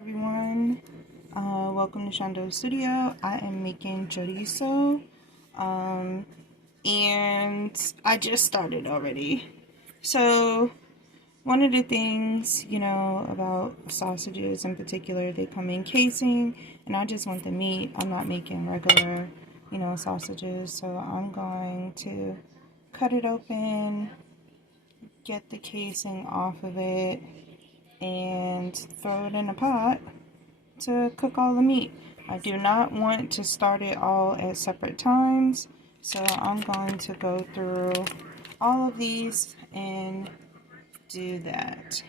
Everyone, welcome to Shando's studio. I am making chorizo, and I just started already. So one of the things, about sausages in particular, they come in casing, and I just want the meat. I'm not making regular, sausages, so I'm going to cut it open, get the casing off of it, and throw it in a pot to cook all the meat. I do not want to start it all at separate times, so I'm going to go through all of these and do that.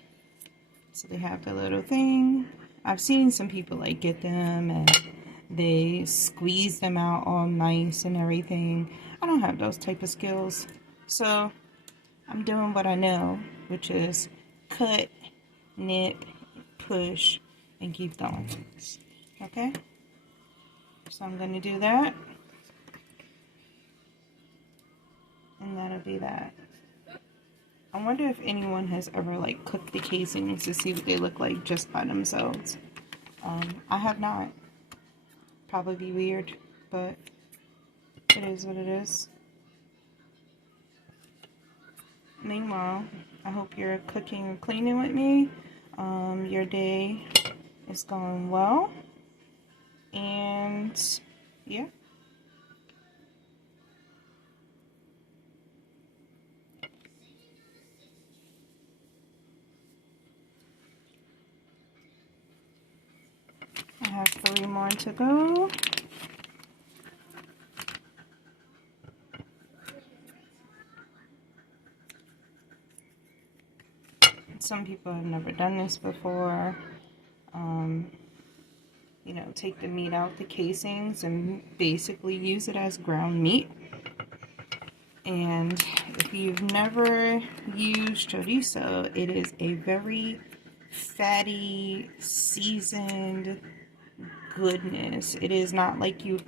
So they have the little thing. I've seen some people get them and they squeeze them out all nice and everything. I don't have those type of skills, so I'm doing what I know, which is cut, nip, push, and keep going. Okay? So I'm going to do that. And that'll be that. I wonder if anyone has ever cooked the casings to see what they look like just by themselves. I have not. Probably be weird, but it is what it is. Meanwhile, I hope you're cooking or cleaning with me. Your day is going well. And yeah. I have 3 more to go. Some people have never done this before. Take the meat out the casings and basically use it as ground meat. And if you've never used chorizo, it is a very fatty, seasoned goodness. It is not like you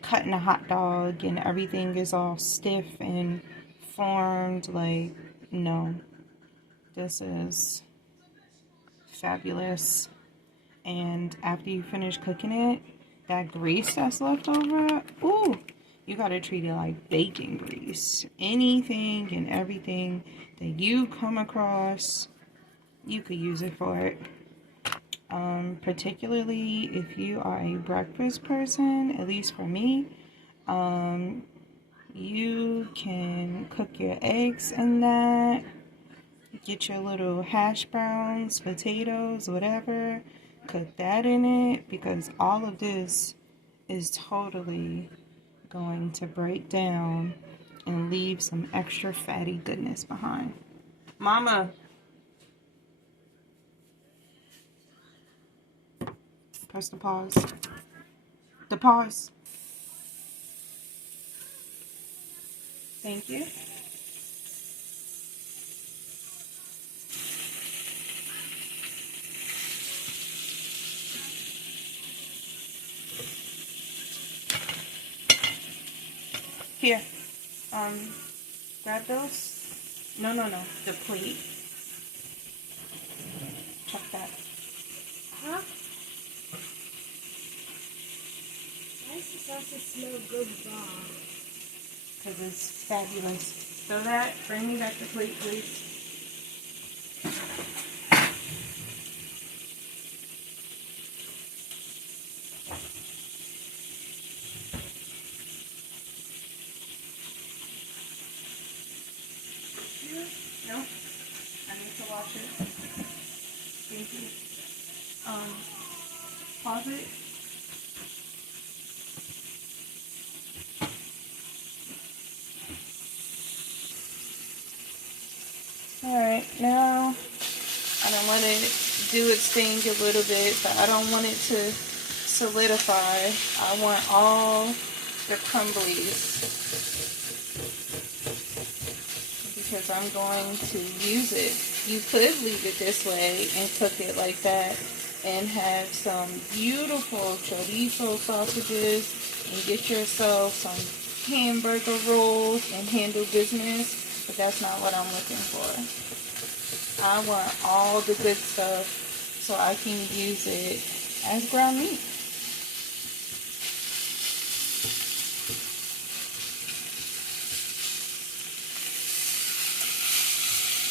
cutting a hot dog and everything is all stiff and formed. No. This is fabulous. And after you finish cooking it, that grease that's left over, ooh, you gotta treat it like bacon grease. Anything and everything that you come across, you could use it for it. Particularly if you are a breakfast person, at least for me, you can cook your eggs in that. Get your little hash browns, potatoes, whatever. Cook that in it, because all of this is totally going to break down and leave some extra fatty goodness behind. Mama, press the pause. The pause. Thank you. Here, grab those. No, the plate. Check that. Huh? Why does the sausage smell good, Bob? Because it's fabulous. So that, bring me back the plate, please. No, I need to wash it. Thank you. Pause it. Alright, now I don't let it do its thing a little bit, but I don't want it to solidify. I want all the crumblies, because I'm going to use it. You could leave it this way and cook it like that and have some beautiful chorizo sausages and get yourself some hamburger rolls and handle business, but that's not what I'm looking for. I want all the good stuff so I can use it as ground meat.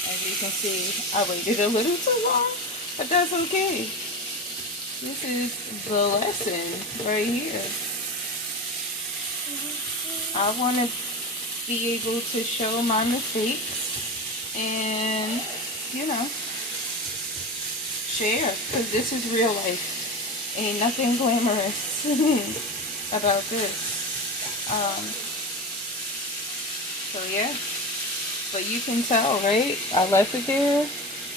As you can see, I waited a little too long, but that's okay. This is the lesson right here. I want to be able to show my mistakes and, you know, share, because this is real life. Ain't nothing glamorous about this. So yeah, but you can tell, right? I left it there,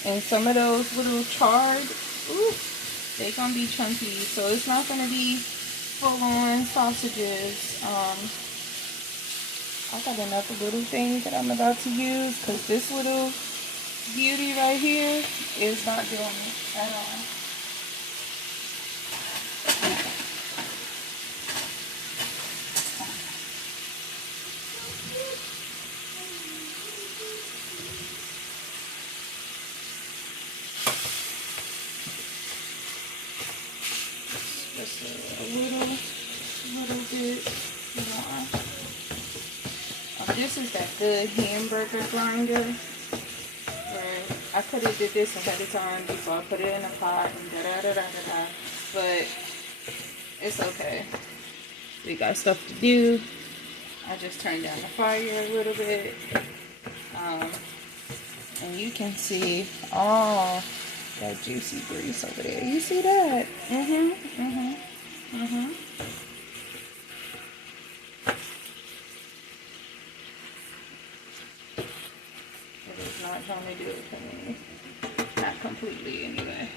and some of those little charred, ooh, they gonna be chunky, so it's not gonna be full-on sausages. I got another little thing that I'm about to use, because this little beauty right here is not doing it at all. Just a little bit more. This is that good hamburger grinder where I could have did this ahead of time before I put it in a pot and da-da-da-da-da-da, but it's okay. We got stuff to do. I just turned down the fire a little bit. And you can see all that juicy grease over there. You see that? It is not trying to do it for me. Not completely, anyway.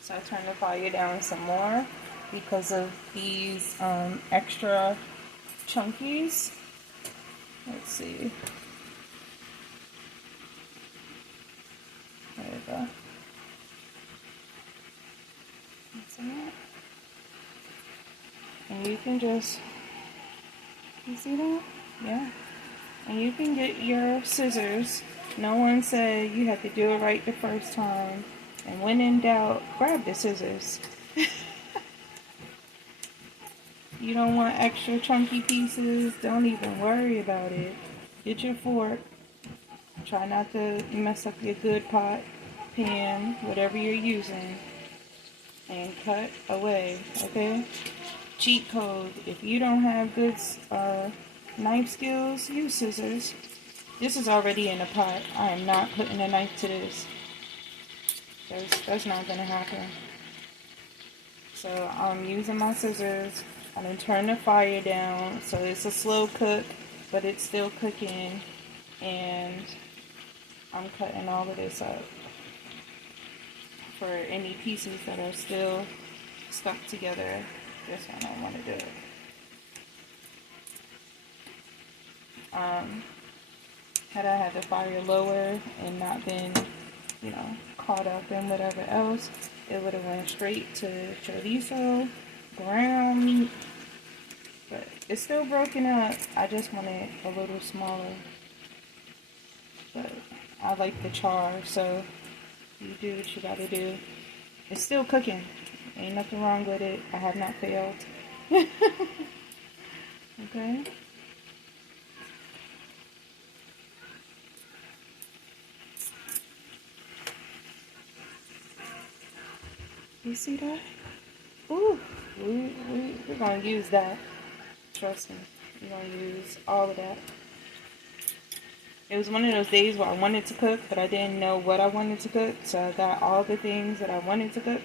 So I turned the fire down some more because of these extra chunkies. Let's see. There we go. And you can just, you see that? Yeah. And you can get your scissors. No one said you had to do it right the first time. And when in doubt, grab the scissors. You don't want extra chunky pieces, don't even worry about it. Get your fork. Try not to mess up your good pot, pan, whatever you're using. And cut away, okay? Cheat code. If you don't have good knife skills, use scissors. This is already in a pot. I am not putting a knife to this. That's not going to happen. So I'm using my scissors. I'm going to turn the fire down. So it's a slow cook, but it's still cooking. And I'm cutting all of this up for any pieces that are still stuck together. This one I want to do it. Had I had the fire lower and not been, you know, caught up in whatever else, it would have went straight to chorizo, ground meat. But it's still broken up. I just want it a little smaller. But I like the char, so you do what you gotta do. It's still cooking. Ain't nothing wrong with it. I have not failed. Okay. You see that? Ooh, we're gonna use that. Trust me. We're gonna use all of that. It was one of those days where I wanted to cook, but I didn't know what I wanted to cook, so I got all the things that I wanted to cook.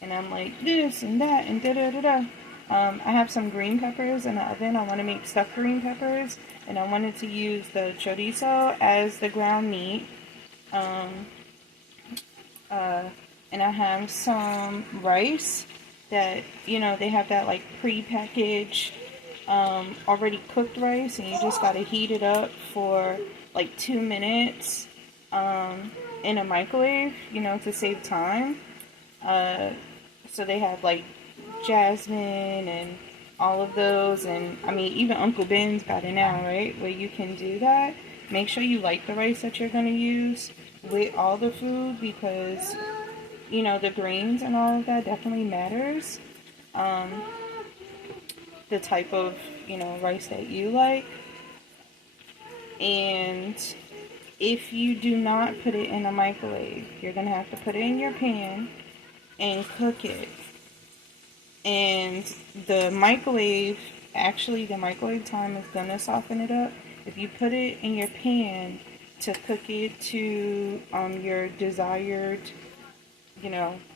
And I'm like, this and that and da-da-da-da. I have some green peppers in the oven. I want to make stuffed green peppers, and I wanted to use the chorizo as the ground meat. Um, and I have some rice that, they have that like pre-packaged, already cooked rice, and you just gotta heat it up for like 2 minutes in a microwave, to save time. Uh, so they have like jasmine and all of those, and I mean, even Uncle Ben's got it now, right? Where you can do that. Make sure you like the rice that you're gonna use with all the food, because the greens and all of that definitely matters. Um, the type of rice that you like, and if you do not put it in a microwave, you're gonna have to put it in your pan and cook it. And the microwave time is gonna soften it up. If you put it in your pan to cook it to your desired,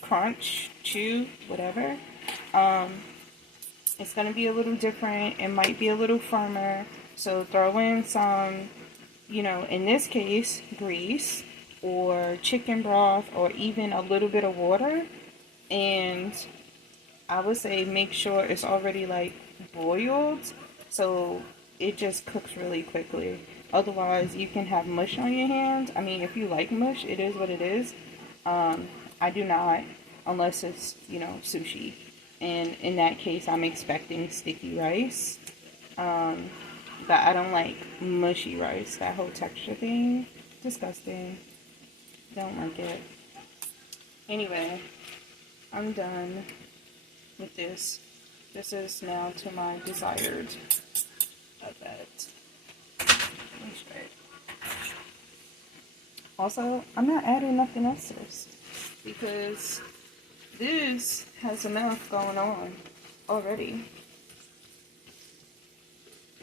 crunch, chew, whatever, um, it's gonna be a little different. It might be a little firmer. So throw in some, in this case, grease or chicken broth or even a little bit of water, and I would say make sure it's already like boiled, so it just cooks really quickly. Otherwise, you can have mush on your hands. I mean, if you like mush, it is what it is. I do not, unless it's, sushi. And in that case, I'm expecting sticky rice. Um, but I don't like mushy rice. That whole texture thing, disgusting. Don't like it. Anyway, I'm done with this. This is now to my desired effect. Also, I'm not adding nothing else to this because this has enough going on already.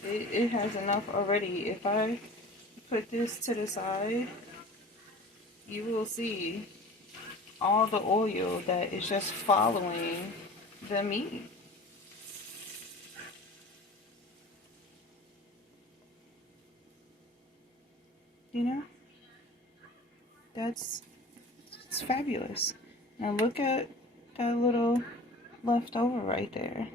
It has enough already. If I put this to the side, you will see all the oil that is just following the meat. That's it's fabulous. Now look at that little leftover right there.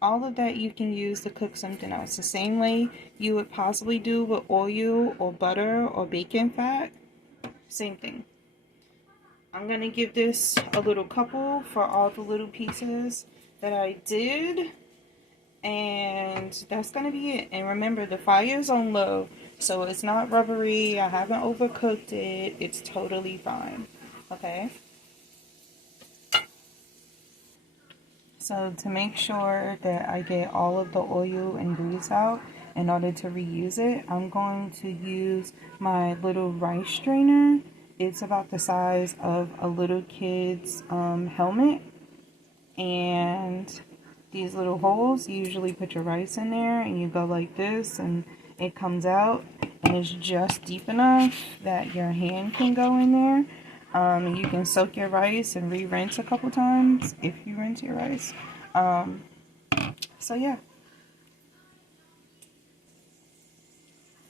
All of that you can use to cook something else. The same way you would possibly do with oil or butter or bacon fat. Same thing. I'm going to give this a little couple for all the little pieces that I did. And that's going to be it. And remember, the fire is on low. So it's not rubbery. I haven't overcooked it. It's totally fine. Okay? So to make sure that I get all of the oil and grease out in order to reuse it, I'm going to use my little rice strainer. It's about the size of a little kid's helmet. And these little holes, you usually put your rice in there and you go like this and it comes out. And it's just deep enough that your hand can go in there. You can soak your rice and re-rinse a couple times if you rinse your rice. So yeah.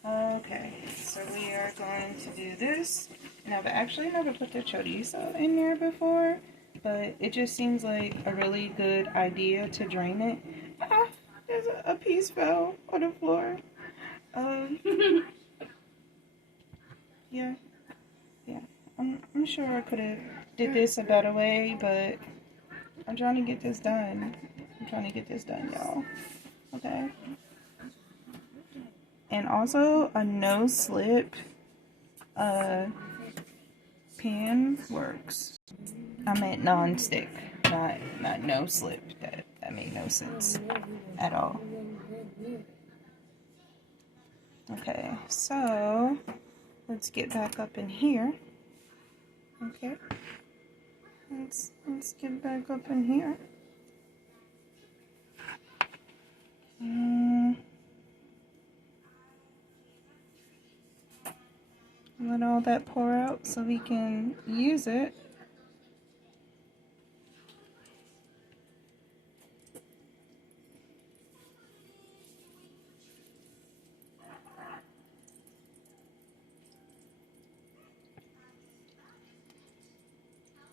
Okay, so we are going to do this. And I've actually never put the chorizo in there before, but it just seems like a really good idea to drain it. Ah, there's a piece fell on the floor. Yeah. Yeah, I'm sure I could have did this a better way, but I'm trying to get this done. Y'all. Okay. And also a no slip pan works. I meant non-stick, not no slip. That made no sense at all. Okay, so let's get back up in here. Okay. Let's get back up in here. Let all that pour out so we can use it.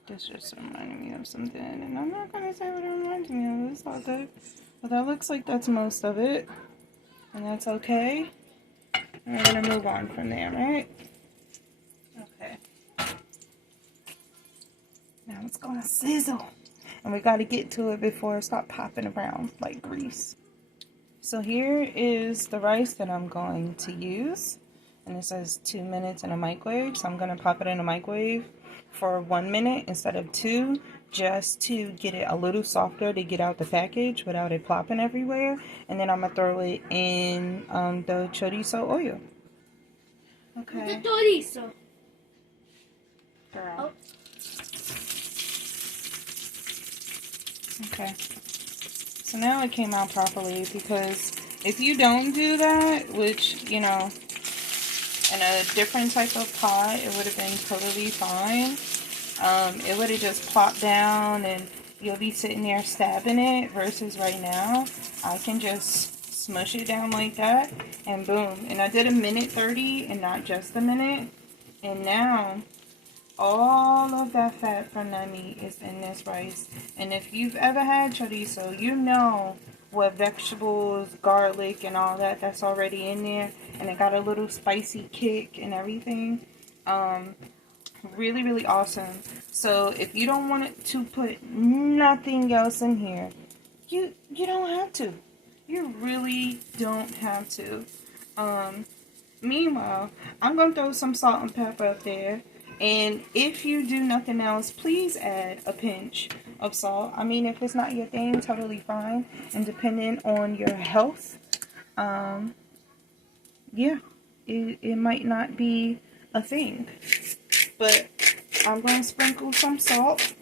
This just reminded me of something, and I'm not gonna say what it reminds me of. It's all good. But that looks like that's most of it, and that's okay. And we're gonna move on from there, right? Okay. Now it's gonna sizzle, and we gotta get to it before it starts popping around like grease. So here is the rice that I'm going to use, and it says 2 minutes in a microwave, so I'm gonna pop it in a microwave for 1 minute instead of 2, just to get it a little softer to get out the package without it plopping everywhere. And then I'm gonna throw it in the chorizo oil. Okay. The chorizo. Girl. Oh. Okay. So now it came out properly, because if you don't do that, which, you know, in a different type of pot, it would have been totally fine. It would have just plopped down and you'll be sitting there stabbing it, versus right now, I can just smush it down like that and boom. And I did a minute 30 and not just a minute. And now all of that fat from that meat is in this rice. And if you've ever had chorizo, you know what vegetables, garlic, and all that, that's already in there. And it got a little spicy kick and everything. Really, really awesome. So if you don't want it to put nothing else in here, you don't have to. You really don't have to. Meanwhile, I'm going to throw some salt and pepper up there. And if you do nothing else, please add a pinch of salt. I mean, if it's not your thing, totally fine. And depending on your health, yeah, it might not be a thing. But I'm going to sprinkle some salt,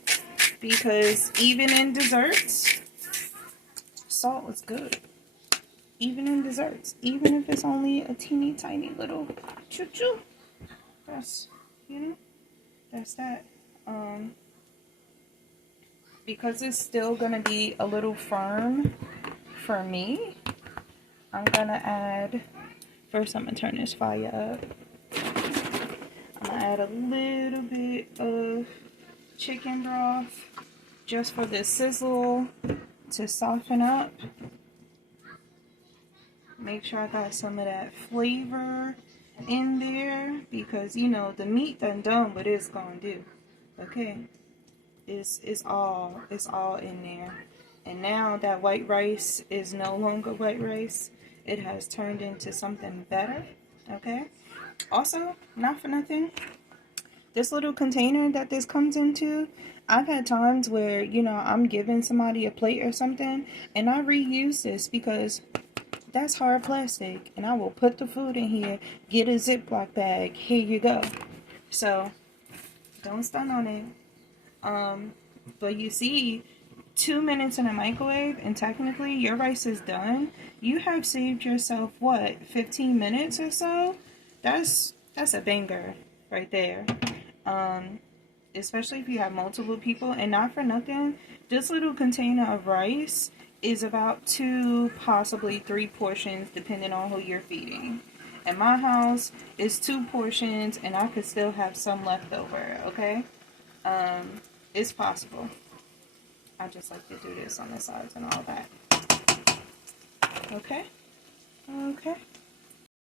because even in desserts, salt is good. Even in desserts, even if it's only a teeny tiny little choo-choo. That's, you know, that's that. Because it's still going to be a little firm for me, I'm going to add, first I'm going to turn this fire up. I'm going to add a little bit of chicken broth just for the sizzle to soften up. Make sure I got some of that flavor in there, because you know the meat done what it's gonna do. Okay, it's all in there. And now that white rice is no longer white rice. It has turned into something better. Okay. Also, not for nothing, this little container that this comes into, I've had times where, you know, I'm giving somebody a plate or something, and I reuse this because that's hard plastic, and I will put the food in here, get a Ziploc bag, here you go. So don't stun on it. But you see, 2 minutes in a microwave and technically your rice is done. You have saved yourself what, 15 minutes or so? That's a banger right there. Especially if you have multiple people. And not for nothing, this little container of rice is about 2, possibly 3 portions depending on who you're feeding. At my house, it's 2 portions and I could still have some left over, okay? It's possible. I just like to do this on the sides and all that. Okay? Okay.